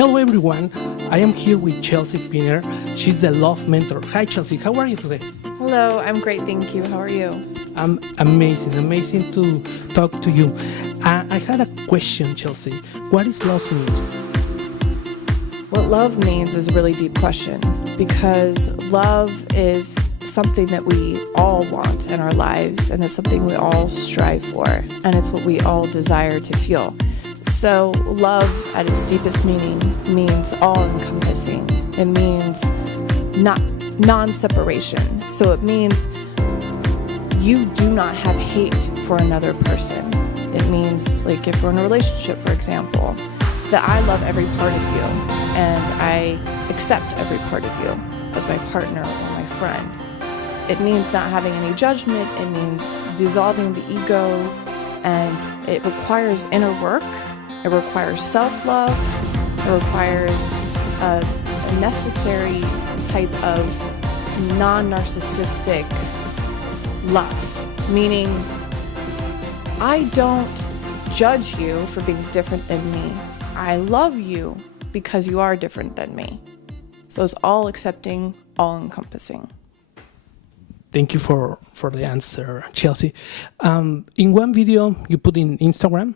Hello everyone, I am here with Chelsea Pinner. She's the love mentor. Hi Chelsea, how are you today? Hello, I'm great, thank you. How are you? I'm amazing to talk to you. I had a question, Chelsea. What is love means? What love means is a really deep question because love is something that we all want in our lives, and it's something we all strive for, and it's what we all desire to feel. So love at its deepest meaning means all-encompassing. It means non-separation. So it means you do not have hate for another person. It means, like, if we're in a relationship, for example, that I love every part of you and I accept every part of you as my partner or my friend. It means not having any judgment. It means dissolving the ego, and it requires inner work. It requires self-love. It requires a necessary type of non-narcissistic love, meaning I don't judge you for being different than me. I love you because you are different than me. So it's all accepting, all encompassing. Thank you for the answer, Chelsea. In one video you put in Instagram,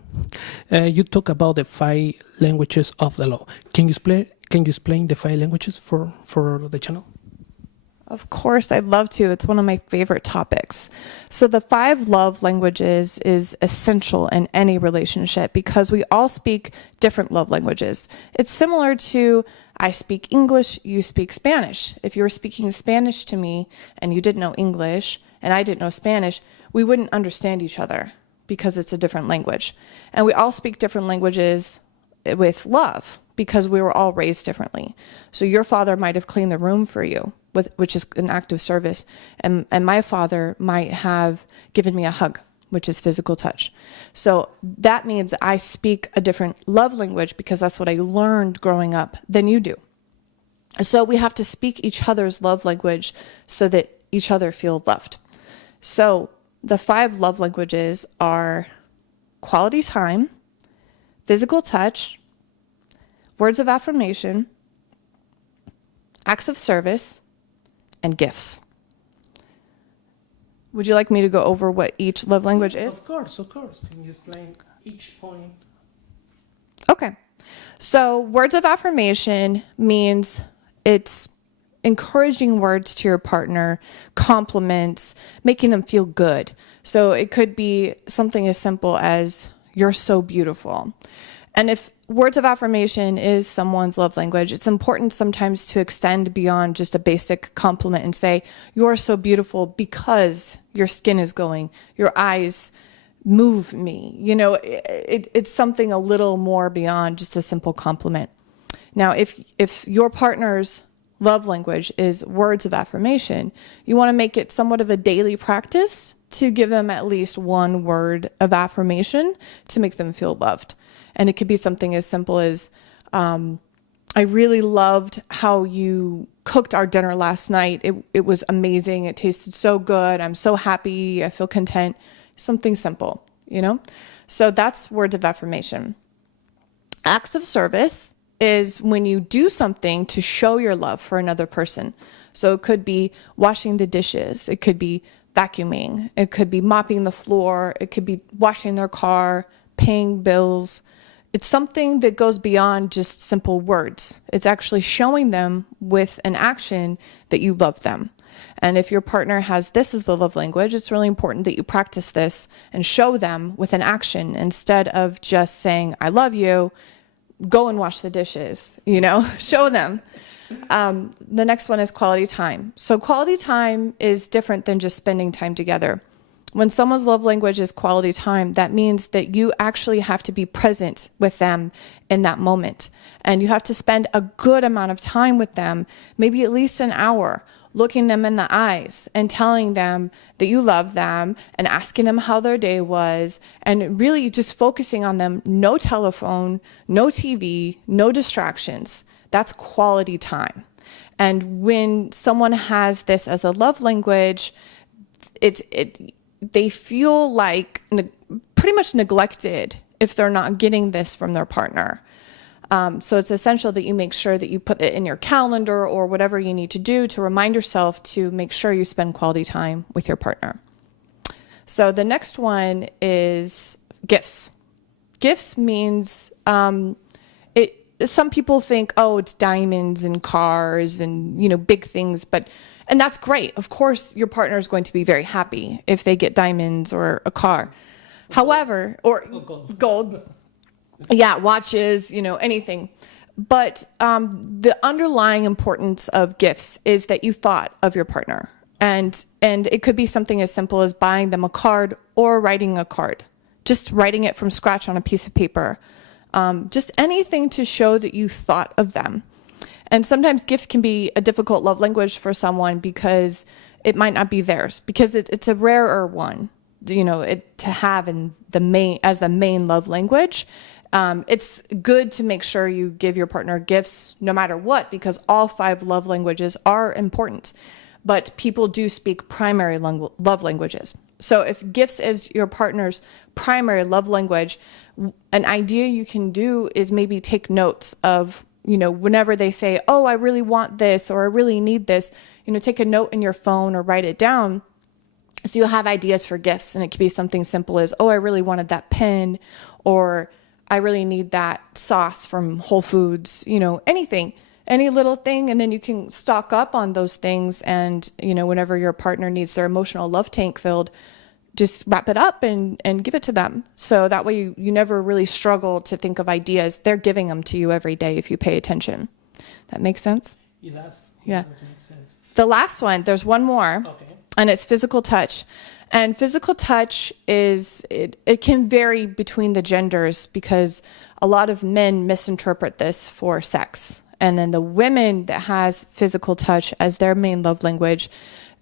you talk about the 5 languages of the love. Can you explain the 5 languages for the channel? Of course, I'd love to. It's one of my favorite topics. So the 5 love languages is essential in any relationship because we all speak different love languages. It's similar to I speak English, you speak Spanish. If you were speaking Spanish to me and you didn't know English and I didn't know Spanish, we wouldn't understand each other because it's a different language. And we all speak different languages with love because we were all raised differently. So your father might have cleaned the room for you, which is an act of service. And my father might have given me a hug, which is physical touch. So that means I speak a different love language because that's what I learned growing up than you do. So we have to speak each other's love language so that each other feel loved. So the 5 love languages are quality time, physical touch, words of affirmation, acts of service, and gifts. Would you like me to go over what each love language is? Of course. Can you explain each point? Okay. So words of affirmation means it's encouraging words to your partner, compliments, making them feel good. So it could be something as simple as, "You're so beautiful." And if words of affirmation is someone's love language, it's important sometimes to extend beyond just a basic compliment and say, "You're so beautiful because your skin is glowing, your eyes move me." You know, it's something a little more beyond just a simple compliment. Now, if your partner's love language is words of affirmation, you want to make it somewhat of a daily practice to give them at least one word of affirmation to make them feel loved. And it could be something as simple as, "I really loved how you cooked our dinner last night. It was amazing. It tasted so good. I'm so happy. I feel content." Something simple, you know? So that's words of affirmation. Acts of service is when you do something to show your love for another person. So it could be washing the dishes. It could be vacuuming. It could be mopping the floor. It could be washing their car, paying bills. It's something that goes beyond just simple words. It's actually showing them with an action that you love them. And if your partner has this as the love language, it's really important that you practice this and show them with an action instead of just saying, "I love you, go and wash the dishes," you know, show them. The next one is quality time. So quality time is different than just spending time together. When someone's love language is quality time, that means that you actually have to be present with them in that moment. And you have to spend a good amount of time with them, maybe at least an hour, looking them in the eyes and telling them that you love them and asking them how their day was and really just focusing on them. No telephone, no TV, no distractions. That's quality time. And when someone has this as a love language, they feel like pretty much neglected if they're not getting this from their partner. So it's essential that you make sure that you put it in your calendar or whatever you need to do to remind yourself to make sure you spend quality time with your partner. So the next one is gifts. Gifts means some people think, oh, it's diamonds and cars and, big things, and that's great. Of course, your partner is going to be very happy if they get diamonds or a car. However, or gold. Yeah, watches, anything. But the underlying importance of gifts is that you thought of your partner. And it could be something as simple as buying them a card or writing a card. Just writing it from scratch on a piece of paper. Just anything to show that you thought of them. And sometimes gifts can be a difficult love language for someone because it might not be theirs, because it's a rarer one, to have in the main love language. It's good to make sure you give your partner gifts no matter what, because all 5 love languages are important. But people do speak primary love languages. So if gifts is your partner's primary love language, an idea you can do is maybe take notes of, whenever they say, oh, I really want this, or I really need this, take a note in your phone or write it down. So you'll have ideas for gifts, and it could be something simple as, oh, I really wanted that pen, or I really need that sauce from Whole Foods, anything, any little thing. And then you can stock up on those things. And, whenever your partner needs their emotional love tank filled, just wrap it up and give it to them. So that way you never really struggle to think of ideas. They're giving them to you every day if you pay attention. That makes sense? It does. Yeah. It does make sense. The last one, there's one more. Okay. And it's physical touch. And physical touch it can vary between the genders, because a lot of men misinterpret this for sex. And then the women that has physical touch as their main love language,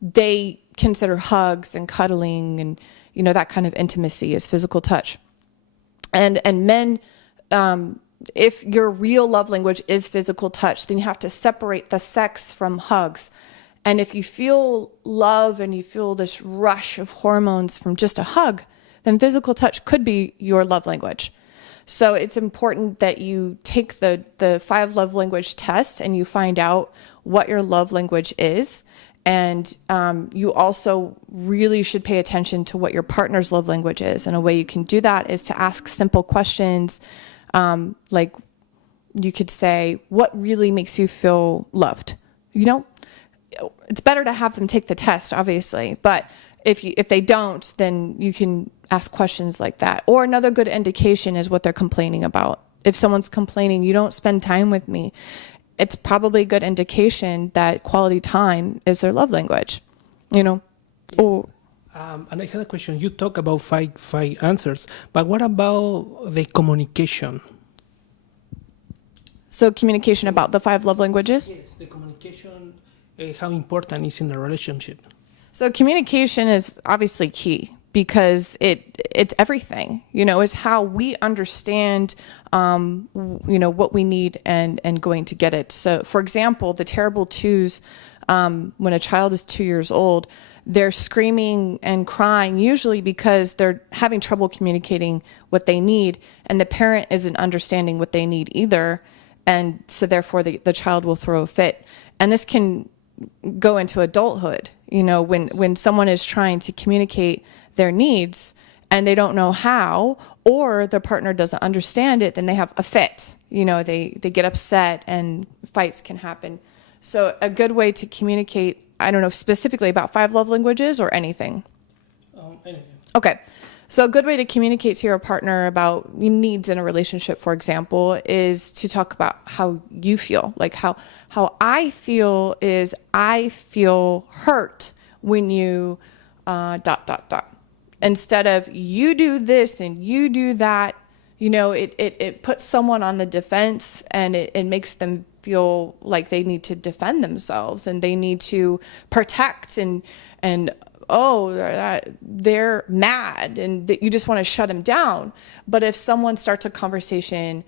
they consider hugs and cuddling and, that kind of intimacy as physical touch. And men, if your real love language is physical touch, then you have to separate the sex from hugs. And if you feel love and you feel this rush of hormones from just a hug, then physical touch could be your love language. So it's important that you take the 5 love language test and you find out what your love language is. And you also really should pay attention to what your partner's love language is. And a way you can do that is to ask simple questions, like you could say, what really makes you feel loved? It's better to have them take the test, obviously, but if they don't, then you can ask questions like that. Or another good indication is what they're complaining about. If someone's complaining, you don't spend time with me, it's probably a good indication that quality time is their love language, Yes. And I had a question. You talk about five answers, but what about the communication? So communication about the 5 love languages? Yes, the communication, how important is in a relationship? So communication is obviously key, because it's everything. It's how we understand what we need and going to get it. So for example, the terrible twos, when a child is 2 years old, they're screaming and crying usually because they're having trouble communicating what they need, and the parent isn't understanding what they need either, and so therefore the child will throw a fit. And this can go into adulthood, when someone is trying to communicate their needs and they don't know how, or their partner doesn't understand it, then they have a fit. They get upset and fights can happen. So a good way to communicate, I don't know specifically about 5 love languages or anything. Anything. Okay. So a good way to communicate to your partner about needs in a relationship, for example, is to talk about how you feel. Like how I feel is, I feel hurt when you ... Instead of you do this and you do that, it puts someone on the defense, and it makes them feel like they need to defend themselves and they need to protect and they're mad and that you just want to shut them down. But if someone starts a conversation,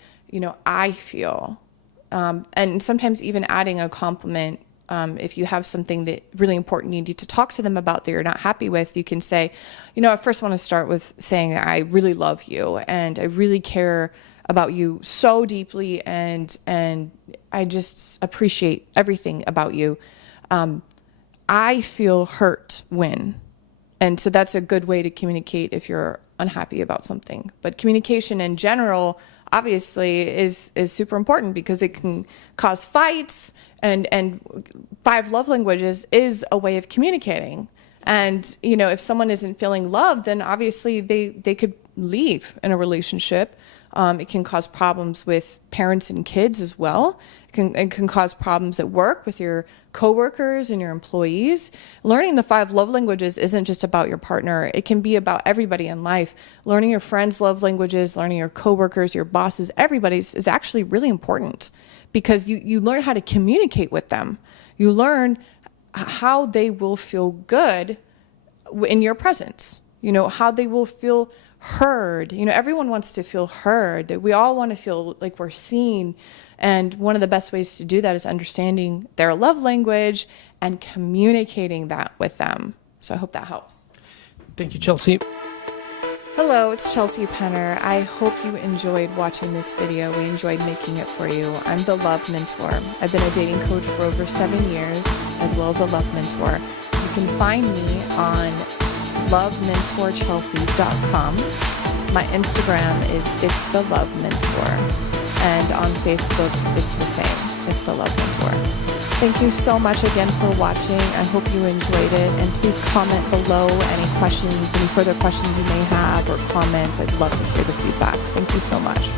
I feel, and sometimes even adding a compliment, if you have something that really important you need to talk to them about that you're not happy with, you can say, I first want to start with saying I really love you and I really care about you so deeply, and I just appreciate everything about you. I feel hurt when, and so that's a good way to communicate if you're unhappy about something. But communication in general, obviously, is super important because it can cause fights, and 5 love languages is a way of communicating. And, you know, if someone isn't feeling loved, then obviously they could leave in a relationship. It can cause problems with parents and kids as well. It can cause problems at work with your coworkers and your employees. Learning the 5 love languages isn't just about your partner. It can be about everybody in life. Learning your friends' love languages, learning your coworkers, your bosses, everybody's is actually really important, because you learn how to communicate with them. You learn how they will feel good in your presence, you know, how they will feel heard. You know, everyone wants to feel heard. We all want to feel like we're seen. And one of the best ways to do that is understanding their love language and communicating that with them. So I hope that helps. Thank you, Chelsea. Hello, it's Chelsea Penner. I hope you enjoyed watching this video. We enjoyed making it for you. I'm the Love Mentor. I've been a dating coach for over 7 years, as well as a love mentor. You can find me on lovementorchelsea.com. My Instagram is It's the Love Mentor. And on Facebook, it's the same. It's the Love Mentor. Thank you so much again for watching. I hope you enjoyed it. And please comment below any questions, any further questions you may have or comments. I'd love to hear the feedback. Thank you so much.